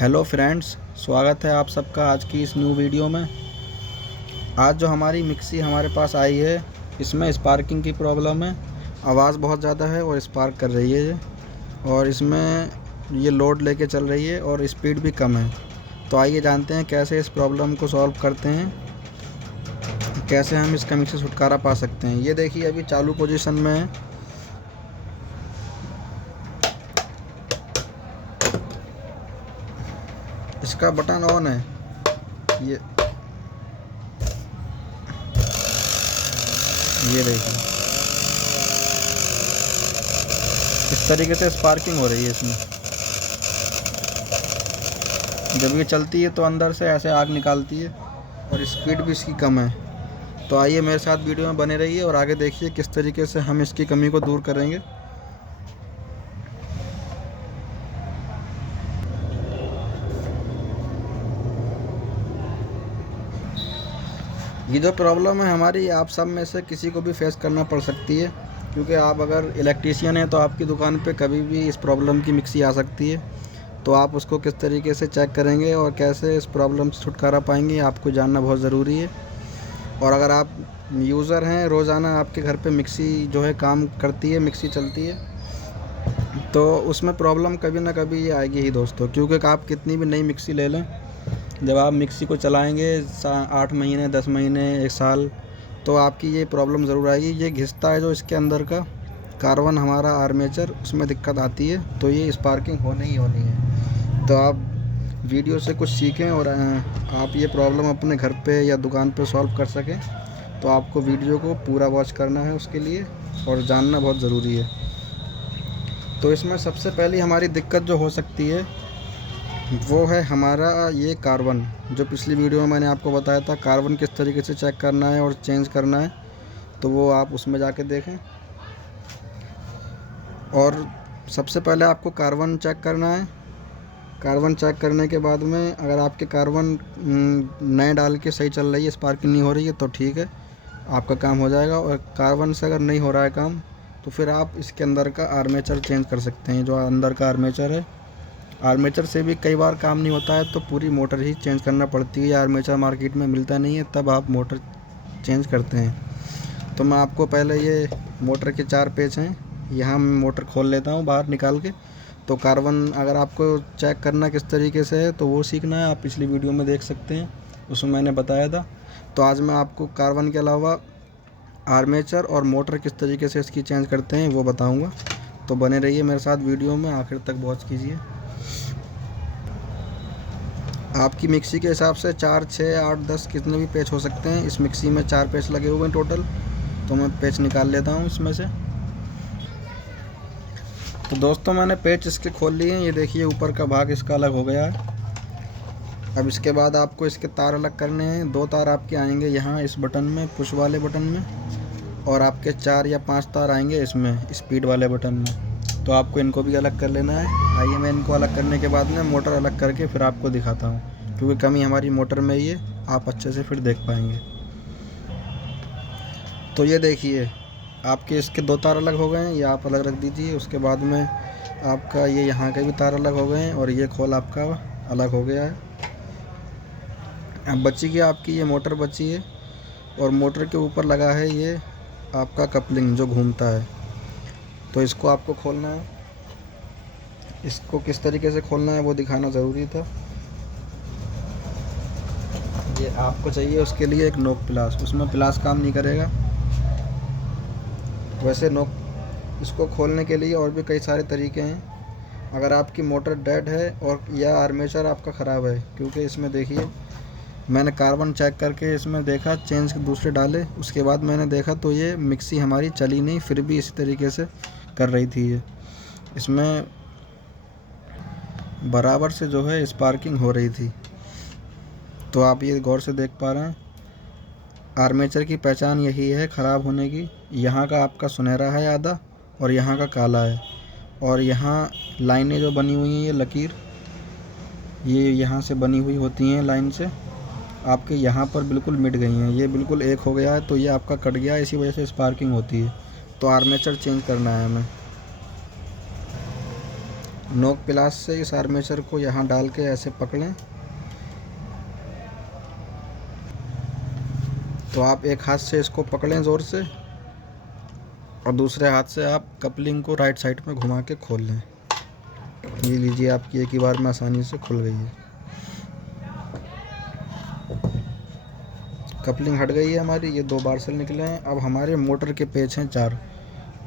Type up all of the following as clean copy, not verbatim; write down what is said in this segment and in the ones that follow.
Hello friends, स्वागत है आप सबका आज की इस न्यू वीडियो में। आज जो हमारी मिक्सी हमारे पास आई है, इसमें स्पार्किंग की प्रॉब्लम है। आवाज़ बहुत ज़्यादा है और स्पार्क कर रही है ये, और इसमें ये लोड लेके चल रही है और स्पीड भी कम है। तो आइए जानते हैं कैसे इस प्रॉब्लम को सॉल्व करते हैं, कैसे हम इस कमी से छुटकारा पा सकते हैं। ये देखिए अभी चालू पोजीशन में है। इसका बटन ऑन है। ये देखिए इस तरीके से स्पार्किंग हो रही है इसमें। जब ये चलती है तो अंदर से ऐसे आग निकालती है और स्पीड भी इसकी कम है। तो आइए मेरे साथ वीडियो में बने रहिए और आगे देखिए किस तरीके से हम इसकी कमी को दूर करेंगे। ये जो प्रॉब्लम है हमारी, आप सब में से किसी को भी फेस करना पड़ सकती है, क्योंकि आप अगर इलेक्ट्रीशियन हैं तो आपकी दुकान पे कभी भी इस प्रॉब्लम की मिक्सी आ सकती है। तो आप उसको किस तरीके से चेक करेंगे और कैसे इस प्रॉब्लम से छुटकारा पाएंगे, आपको जानना बहुत ज़रूरी है। और अगर आप यूज़र हैं, रोज़ाना आपके घर पे मिक्सी जो है काम करती है, मिक्सी चलती है, तो उसमें प्रॉब्लम कभी ना कभी ये आएगी ही दोस्तों। क्योंकि आप कितनी भी नई मिक्सी ले लें, जब आप मिक्सी को चलाएंगे 8 महीने, 10 महीने, 1 साल, तो आपकी ये प्रॉब्लम ज़रूर आएगी। ये घिसता है जो इसके अंदर का कार्बन हमारा आर्मेचर, उसमें दिक्कत आती है, तो ये स्पार्किंग होनी ही होनी है। तो आप वीडियो से कुछ सीखें और आप ये प्रॉब्लम अपने घर पे या दुकान पे सॉल्व कर सकें, तो आपको वीडियो को पूरा वॉच करना है उसके लिए, और जानना बहुत ज़रूरी है। तो इसमें सबसे पहली हमारी दिक्कत जो हो सकती है वो है हमारा ये कार्बन। जो पिछली वीडियो में मैंने आपको बताया था कार्बन किस तरीके से चेक करना है और चेंज करना है, तो वो आप उसमें जाके देखें। और सबसे पहले आपको कार्बन चेक करना है। कार्बन चेक करने के बाद में अगर आपके कार्बन नए डाल के सही चल रही है, स्पार्किंग नहीं हो रही है, तो ठीक है, आपका काम हो जाएगा। और कार्बन से अगर नहीं हो रहा है काम, तो फिर आप इसके अंदर का आर्मेचर चेंज कर सकते हैं। जो अंदर का आर्मेचर है, आर्मेचर से भी कई बार काम नहीं होता है तो पूरी मोटर ही चेंज करना पड़ती है। आर्मेचर मार्केट में मिलता नहीं है, तब आप मोटर चेंज करते हैं। तो मैं आपको पहले ये मोटर के 4 पेच हैं, यहाँ मैं मोटर खोल लेता हूँ बाहर निकाल के। तो कार्बन अगर आपको चेक करना किस तरीके से है तो वो सीखना है, आप पिछली वीडियो में देख सकते हैं, उसमें मैंने बताया था। तो आज मैं आपको कार्बन के अलावा आर्मेचर और मोटर किस तरीके से इसकी चेंज करते हैं वो बताऊँगा। तो बने रहिए मेरे साथ वीडियो में, आखिर तक वॉच कीजिए। आपकी मिक्सी के हिसाब से 4, 6, 8, 10 कितने भी पेच हो सकते हैं। इस मिक्सी में 4 पेच लगे हुए हैं टोटल, तो मैं पेच निकाल लेता हूँ इसमें से। तो दोस्तों मैंने पेच इसके खोल लिए हैं। ये देखिए ऊपर का भाग इसका अलग हो गया है। अब इसके बाद आपको इसके तार अलग करने हैं। 2 तार आपके आएंगे यहाँ इस बटन में, पुश वाले बटन में, और आपके 4 या 5 तार आएंगे इसमें, स्पीड वाले बटन में। तो आपको इनको भी अलग कर लेना है। आइए मैं इनको अलग करने के बाद में मोटर अलग करके फिर आपको दिखाता हूँ, क्योंकि कमी हमारी मोटर में ही है, आप अच्छे से फिर देख पाएंगे। तो ये देखिए आपके इसके 2 तार अलग हो गए हैं, ये आप अलग रख दीजिए। उसके बाद में आपका ये यहाँ के भी तार अलग हो गए हैं और ये खोल आपका अलग हो गया है। अब बची गई आपकी ये मोटर बची है, और मोटर के ऊपर लगा है ये आपका कपलिंग जो घूमता है। तो इसको आपको खोलना है। इसको किस तरीके से खोलना है वो दिखाना ज़रूरी था। ये आपको चाहिए उसके लिए एक नोक प्लास, उसमें प्लास काम नहीं करेगा। वैसे नोक, इसको खोलने के लिए और भी कई सारे तरीके हैं। अगर आपकी मोटर डेड है और या आर्मेचर आपका ख़राब है, क्योंकि इसमें देखिए मैंने कार्बन चेक करके इसमें देखा, चेंज दूसरे डाले, उसके बाद मैंने देखा तो ये मिक्सी हमारी चली नहीं, फिर भी इसी तरीके से कर रही थी। ये इसमें बराबर से जो है स्पार्किंग हो रही थी। तो आप ये गौर से देख पा रहे हैं, आर्मेचर की पहचान यही है ख़राब होने की। यहाँ का आपका सुनहरा है आधा और यहाँ का काला है, और यहाँ लाइनें जो बनी हुई हैं, ये लकीर ये यहाँ से बनी हुई होती हैं लाइन से, आपके यहाँ पर बिल्कुल मिट गई हैं। ये बिल्कुल एक हो गया है, तो ये आपका कट गया है, इसी वजह से स्पार्किंग होती है। तो आर्मेचर चेंज करना है हमें। नोक प्लास से इस आर्मेचर को यहाँ डाल के ऐसे पकड़ें। तो आप एक हाथ से इसको पकड़ें ज़ोर से और दूसरे हाथ से आप कपलिंग को राइट साइड में घुमा के खोल लें। ये लीजिए, आपकी एक ही बार में आसानी से खुल गई है। कपलिंग हट गई है हमारी, ये 2 बार्सल निकले हैं। अब हमारे मोटर के पेच हैं 4।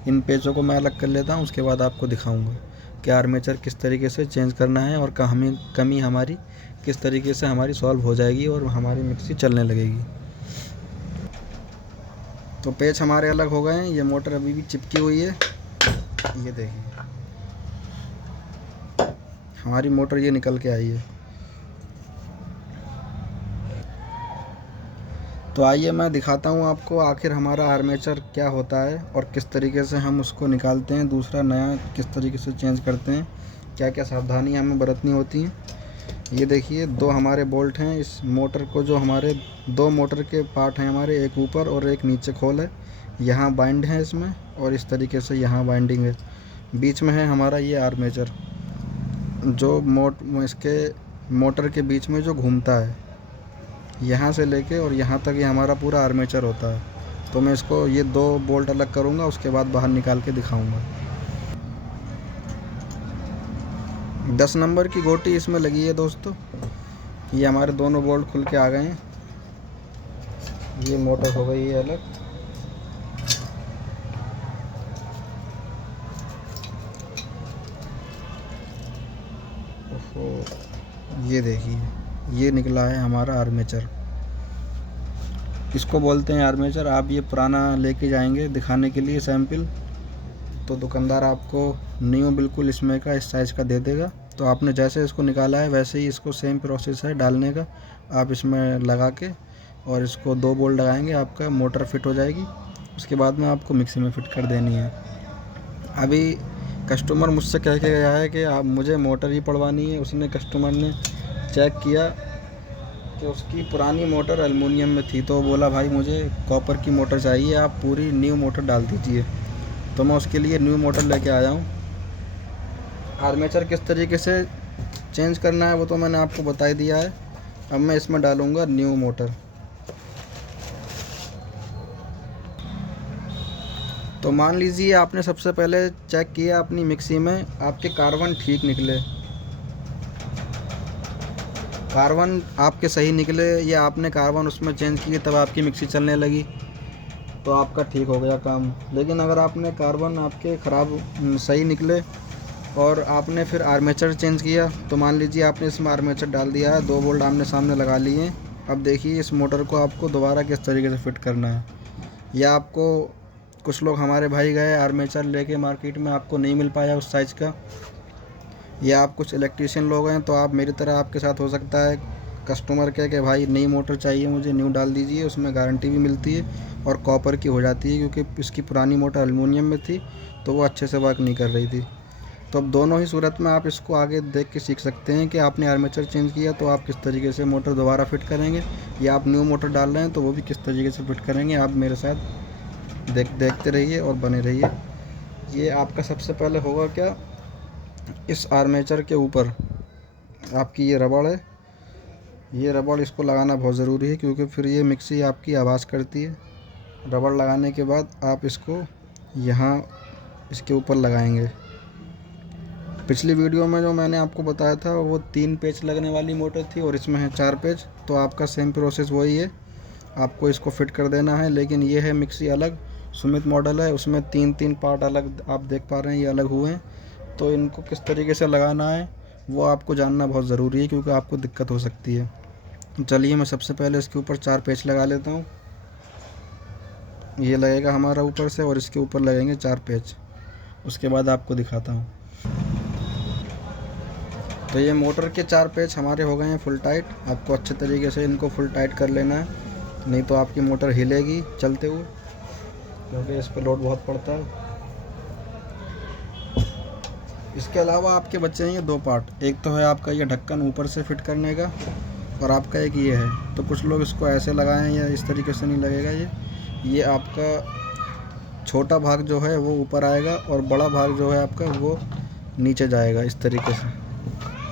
इन पेचों को मैं अलग कर लेता हूँ, उसके बाद आपको दिखाऊंगा कि आर्मेचर किस तरीके से चेंज करना है और कमी हमारी किस तरीके से हमारी सॉल्व हो जाएगी और हमारी मिक्सी चलने लगेगी। तो पेच हमारे अलग हो गए हैं। ये मोटर अभी भी चिपकी हुई है, ये देखिए हमारी मोटर ये निकल के आई है। तो आइए मैं दिखाता हूँ आपको आखिर हमारा आर्मेचर क्या होता है और किस तरीके से हम उसको निकालते हैं, दूसरा नया किस तरीके से चेंज करते हैं, क्या क्या सावधानियाँ हमें बरतनी होती हैं। ये देखिए 2 हमारे बोल्ट हैं इस मोटर को, जो हमारे 2 मोटर के पार्ट हैं हमारे, एक ऊपर और एक नीचे खोल है। यहाँ बाइंड है इसमें और इस तरीके से यहाँ बाइंडिंग है। बीच में है हमारा ये आर्मेचर, जो इसके मोटर के बीच में जो घूमता है, यहाँ से लेके और यहाँ तक ये हमारा पूरा आर्मेचर होता है। तो मैं इसको ये 2 बोल्ट अलग करूँगा, उसके बाद बाहर निकाल के दिखाऊँगा। 10 नंबर की गोटी इसमें लगी है दोस्तों। ये हमारे दोनों बोल्ट खुल के आ गए हैं। ये मोटर हो गई है अलग। ये देखिए, ये निकला है हमारा आर्मेचर। इसको बोलते हैं आर्मेचर। आप ये पुराना लेके जाएंगे दिखाने के लिए सैंपल, तो दुकानदार आपको न्यू बिल्कुल इसमें का इस साइज़ का दे देगा। तो आपने जैसे इसको निकाला है वैसे ही इसको सेम प्रोसेस है डालने का। आप इसमें लगा के और इसको 2 बोल्ट लगाएंगे, आपका मोटर फिट हो जाएगी। उसके बाद में आपको मिक्सी में फिट कर देनी है। अभी कस्टमर मुझसे कह के गया है कि आप मुझे मोटर ही पड़वानी है। उसने कस्टमर ने चेक किया कि उसकी पुरानी मोटर एल्युमिनियम में थी, तो बोला भाई मुझे कॉपर की मोटर चाहिए, आप पूरी न्यू मोटर डाल दीजिए। तो मैं उसके लिए न्यू मोटर लेके आया हूँ। आर्मेचर किस तरीके से चेंज करना है वो तो मैंने आपको बता ही दिया है। अब मैं इसमें डालूँगा न्यू मोटर। तो मान लीजिए आपने सबसे पहले चेक किया अपनी मिक्सी में, आपके कार्बन ठीक निकले, कार्बन आपके सही निकले, या आपने कार्बन उसमें चेंज किए तब आपकी मिक्सी चलने लगी, तो आपका ठीक हो गया काम। लेकिन अगर आपने कार्बन आपके ख़राब सही निकले और आपने फिर आर्मेचर चेंज किया, तो मान लीजिए आपने इसमें आर्मेचर डाल दिया है, 2 बोल्ट आमने सामने लगा लिए। अब देखिए इस मोटर को आपको दोबारा किस तरीके से फिट करना है। या आपको कुछ लोग हमारे भाई गए आर्मेचर लेके मार्केट में, आपको नहीं मिल पाया उस साइज़ का, या आप कुछ इलेक्ट्रीशियन लोग हैं, तो आप मेरी तरह आपके साथ हो सकता है कस्टमर के कि भाई नई मोटर चाहिए मुझे, न्यू डाल दीजिए, उसमें गारंटी भी मिलती है और कॉपर की हो जाती है, क्योंकि इसकी पुरानी मोटर एल्युमिनियम में थी तो वो अच्छे से वर्क नहीं कर रही थी। तो अब दोनों ही सूरत में आप इसको आगे देख के सीख सकते हैं कि आपने आर्मेचर चेंज किया तो आप किस तरीके से मोटर दोबारा फिट करेंगे, या आप न्यू मोटर डाल रहे हैं तो वो भी किस तरीके से फिट करेंगे। आप मेरे साथ देखते रहिए और बने रहिए। ये आपका सबसे पहले होगा क्या, इस आर्मेचर के ऊपर आपकी ये रबड़ है, ये रबड़ इसको लगाना बहुत ज़रूरी है, क्योंकि फिर ये मिक्सी आपकी आवाज़ करती है। रबड़ लगाने के बाद आप इसको यहाँ इसके ऊपर लगाएंगे। पिछली वीडियो में जो मैंने आपको बताया था वो 3 पेच लगने वाली मोटर थी और इसमें है 4 पेच, तो आपका सेम प्रोसेस वही है, आपको इसको फिट कर देना है। लेकिन ये है मिक्सी अलग, सुमित मॉडल है, उसमें 3 पार्ट अलग आप देख पा रहे हैं, ये अलग हुए हैं। तो इनको किस तरीके से लगाना है वो आपको जानना बहुत ज़रूरी है, क्योंकि आपको दिक्कत हो सकती है। चलिए मैं सबसे पहले इसके ऊपर 4 पेच लगा लेता हूँ। ये लगेगा हमारा ऊपर से और इसके ऊपर लगेंगे 4 पेच, उसके बाद आपको दिखाता हूँ। तो ये मोटर के 4 पेच हमारे हो गए हैं फुल टाइट। आपको अच्छे तरीके से इनको फुल टाइट कर लेना है, नहीं तो आपकी मोटर हिलेगी चलते हुए, क्योंकि इस पर लोड बहुत पड़ता है। इसके अलावा आपके बचे हैं ये 2 पार्ट, एक तो है आपका ये ढक्कन ऊपर से फिट करने का, और आपका एक ये है। तो कुछ लोग इसको ऐसे लगाएं या इस तरीके से नहीं लगेगा। ये आपका छोटा भाग जो है वो ऊपर आएगा और बड़ा भाग जो है आपका वो नीचे जाएगा इस तरीके से।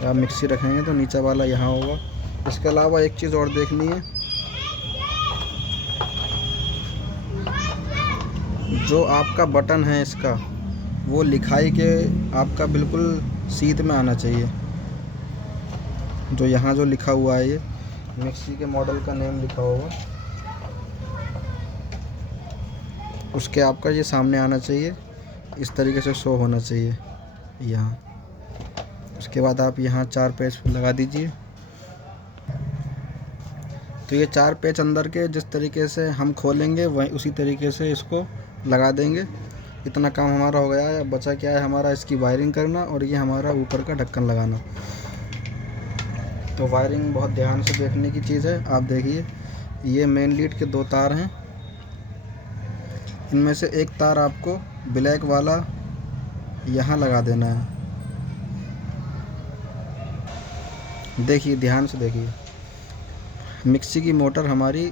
आप मिक्सी रखेंगे तो नीचे वाला यहाँ होगा। इसके अलावा एक चीज़ और देखनी है, जो आपका बटन है इसका, वो लिखाई के आपका बिल्कुल सीध में आना चाहिए। जो यहाँ जो लिखा हुआ है, ये मिक्सी के मॉडल का नेम लिखा होगा, उसके आपका ये सामने आना चाहिए, इस तरीके से शो होना चाहिए यहाँ। उसके बाद आप यहाँ 4 पेच लगा दीजिए। तो ये 4 पेच अंदर के जिस तरीके से हम खोलेंगे वही उसी तरीके से इसको लगा देंगे। इतना काम हमारा हो गया है। अब बचा क्या है हमारा, इसकी वायरिंग करना और ये हमारा ऊपर का ढक्कन लगाना। तो वायरिंग बहुत ध्यान से देखने की चीज़ है। आप देखिए, ये मेन लीड के 2 तार हैं। इनमें से एक तार आपको ब्लैक वाला यहाँ लगा देना है। देखिए, ध्यान से देखिए, मिक्सी की मोटर हमारी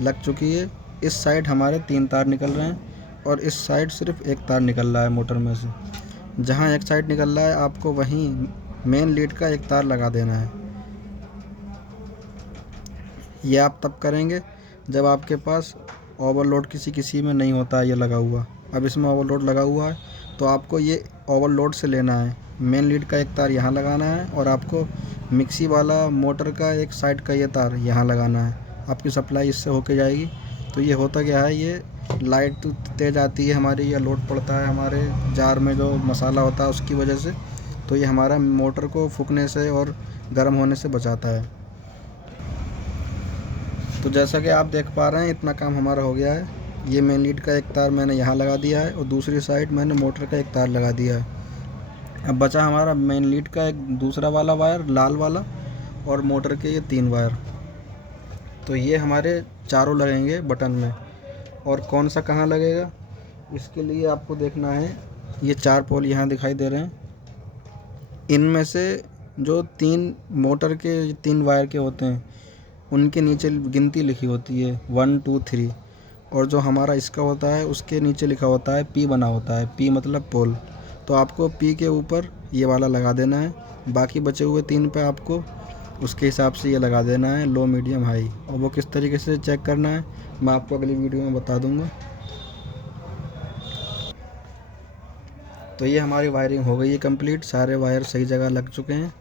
लग चुकी है। इस साइड हमारे 3 तार निकल रहे हैं और इस साइड सिर्फ एक तार निकल रहा है मोटर में से। जहाँ एक साइड निकल रहा है आपको वहीं मेन लीड का एक तार लगा देना है। ये आप तब करेंगे जब आपके पास ओवरलोड किसी में नहीं होता है ये लगा हुआ। अब इसमें ओवरलोड लगा हुआ है तो आपको ये ओवरलोड से लेना है। मेन लीड का एक तार यहाँ लगाना है और आपको मिक्सी वाला मोटर का एक साइड का ये तार यहाँ लगाना है। आपकी सप्लाई इससे होके जाएगी। तो ये होता क्या है, ये लाइट तेज़ आती है हमारी या लोड पड़ता है हमारे जार में जो मसाला होता है उसकी वजह से, तो ये हमारा मोटर को फूकने से और गर्म होने से बचाता है। तो जैसा कि आप देख पा रहे हैं, इतना काम हमारा हो गया है। ये मेन लीड का एक तार मैंने यहाँ लगा दिया है और दूसरी साइड मैंने मोटर का एक तार लगा दिया है। अब बचा हमारा मेन लीड का एक दूसरा वाला वायर, लाल वाला, और मोटर के ये 3 वायर। तो ये हमारे चारों लगेंगे बटन में। और कौन सा कहाँ लगेगा, इसके लिए आपको देखना है। ये 4 पोल यहाँ दिखाई दे रहे हैं। इनमें से जो 3 मोटर के 3 वायर के होते हैं उनके नीचे गिनती लिखी होती है 1 2 3, और जो हमारा इसका होता है उसके नीचे लिखा होता है P बना होता है। P मतलब पोल। तो आपको P के ऊपर ये वाला लगा देना है। बाकी बचे हुए 3 पे आपको उसके हिसाब से ये लगा देना है, लो मीडियम हाई। और वो किस तरीके से चेक करना है मैं आपको अगली वीडियो में बता दूंगा। तो ये हमारी वायरिंग हो गई है कंप्लीट। सारे वायर सही जगह लग चुके हैं।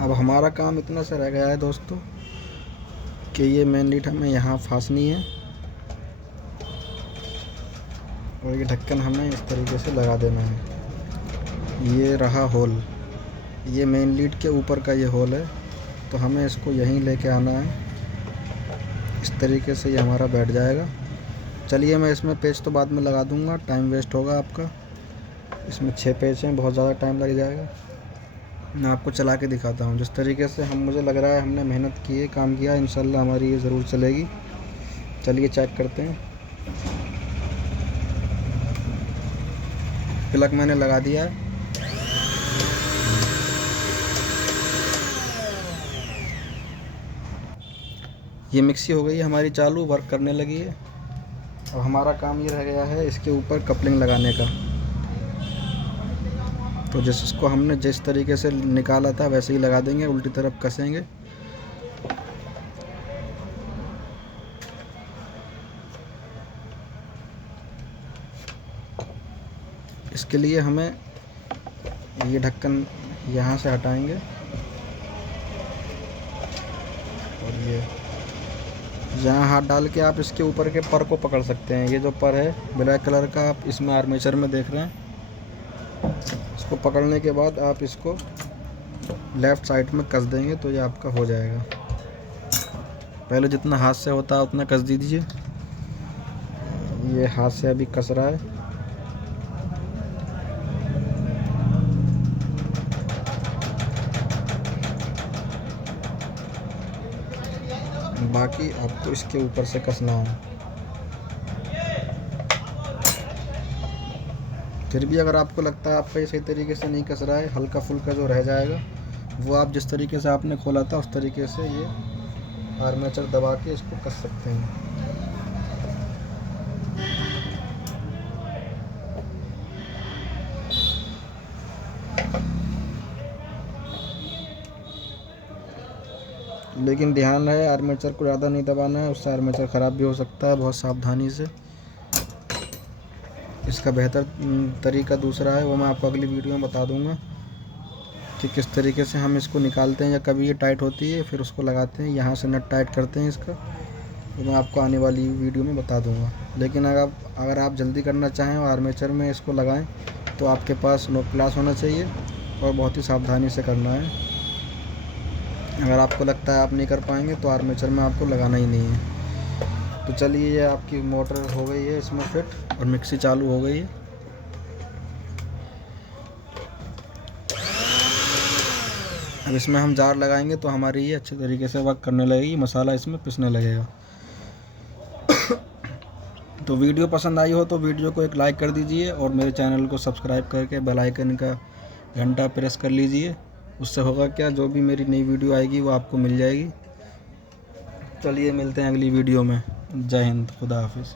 अब हमारा काम इतना सा रह गया है दोस्तों कि ये मेन लीड हमें यहाँ फांसनी है और ये ढक्कन हमें इस तरीके से लगा देना है। ये रहा होल, ये मेन लीड के ऊपर का ये होल है। तो हमें इसको यहीं लेके आना है। इस तरीके से ये हमारा बैठ जाएगा। चलिए, मैं इसमें पेच तो बाद में लगा दूंगा, टाइम वेस्ट होगा आपका। इसमें 6 पेच हैं, बहुत ज़्यादा टाइम लग जाएगा। मैं आपको चला के दिखाता हूँ। जिस तरीके से मुझे लग रहा है हमने मेहनत की है, काम किया, इंशाल्लाह हमारी ये ज़रूर चलेगी। चलिए चेक करते हैं। प्लग मैंने लगा दिया है। ये मिक्सी हो गई है हमारी चालू, वर्क करने लगी है। अब हमारा काम ये रह गया है इसके ऊपर कपलिंग लगाने का। तो जिसको हमने जिस तरीके से निकाला था वैसे ही लगा देंगे, उल्टी तरफ कसेंगे। इसके लिए हमें ये ढक्कन यहाँ से हटाएंगे और ये यहाँ हाथ डाल के आप इसके ऊपर के पर को पकड़ सकते हैं। ये जो पर है ब्लैक कलर का, आप इसमें आर्मेचर में देख रहे हैं। इसको पकड़ने के बाद आप इसको लेफ़्ट साइड में कस देंगे तो ये आपका हो जाएगा। पहले जितना हाथ से होता है उतना कस दीजिए। ये हाथ से अभी कस रहा है। बाकी आपको इसके ऊपर से कसना है। फिर भी अगर आपको लगता है आपका ये सही तरीके से नहीं कस रहा है, हल्का फुल्का जो रह जाएगा, वो आप जिस तरीके से आपने खोला था उस तरीके से ये आर्मेचर दबा के इसको कस सकते हैं। लेकिन ध्यान रहे आर्मेचर को ज़्यादा नहीं दबाना है, उससे आर्मेचर ख़राब भी हो सकता है। बहुत सावधानी से। इसका बेहतर तरीका दूसरा है, वो मैं आपको अगली वीडियो में बता दूंगा कि किस तरीके से हम इसको निकालते हैं, या कभी ये टाइट होती है फिर उसको लगाते हैं, यहाँ से नट टाइट करते हैं इसका, तो मैं आपको आने वाली वीडियो में बता दूंगा। लेकिन अगर आप जल्दी करना चाहें और आर्मेचर में इसको लगाएं तो आपके पास नोक प्लास होना चाहिए और बहुत ही सावधानी से करना है। अगर आपको लगता है आप नहीं कर पाएंगे तो आर्मेचर में आपको लगाना ही नहीं है। तो चलिए, ये आपकी मोटर हो गई है इसमें फिट और मिक्सी चालू हो गई है। अब इसमें हम जार लगाएंगे तो हमारी ये अच्छे तरीके से वर्क करने लगेगी, मसाला इसमें पिसने लगेगा। तो वीडियो पसंद आई हो तो वीडियो को एक लाइक कर दीजिए और मेरे चैनल को सब्सक्राइब करके बेल आइकन का घंटा प्रेस कर लीजिए। उससे होगा क्या, जो भी मेरी नई वीडियो आएगी वो आपको मिल जाएगी। चलिए मिलते हैं अगली वीडियो में। जय हिंद, खुदा हाफिज़।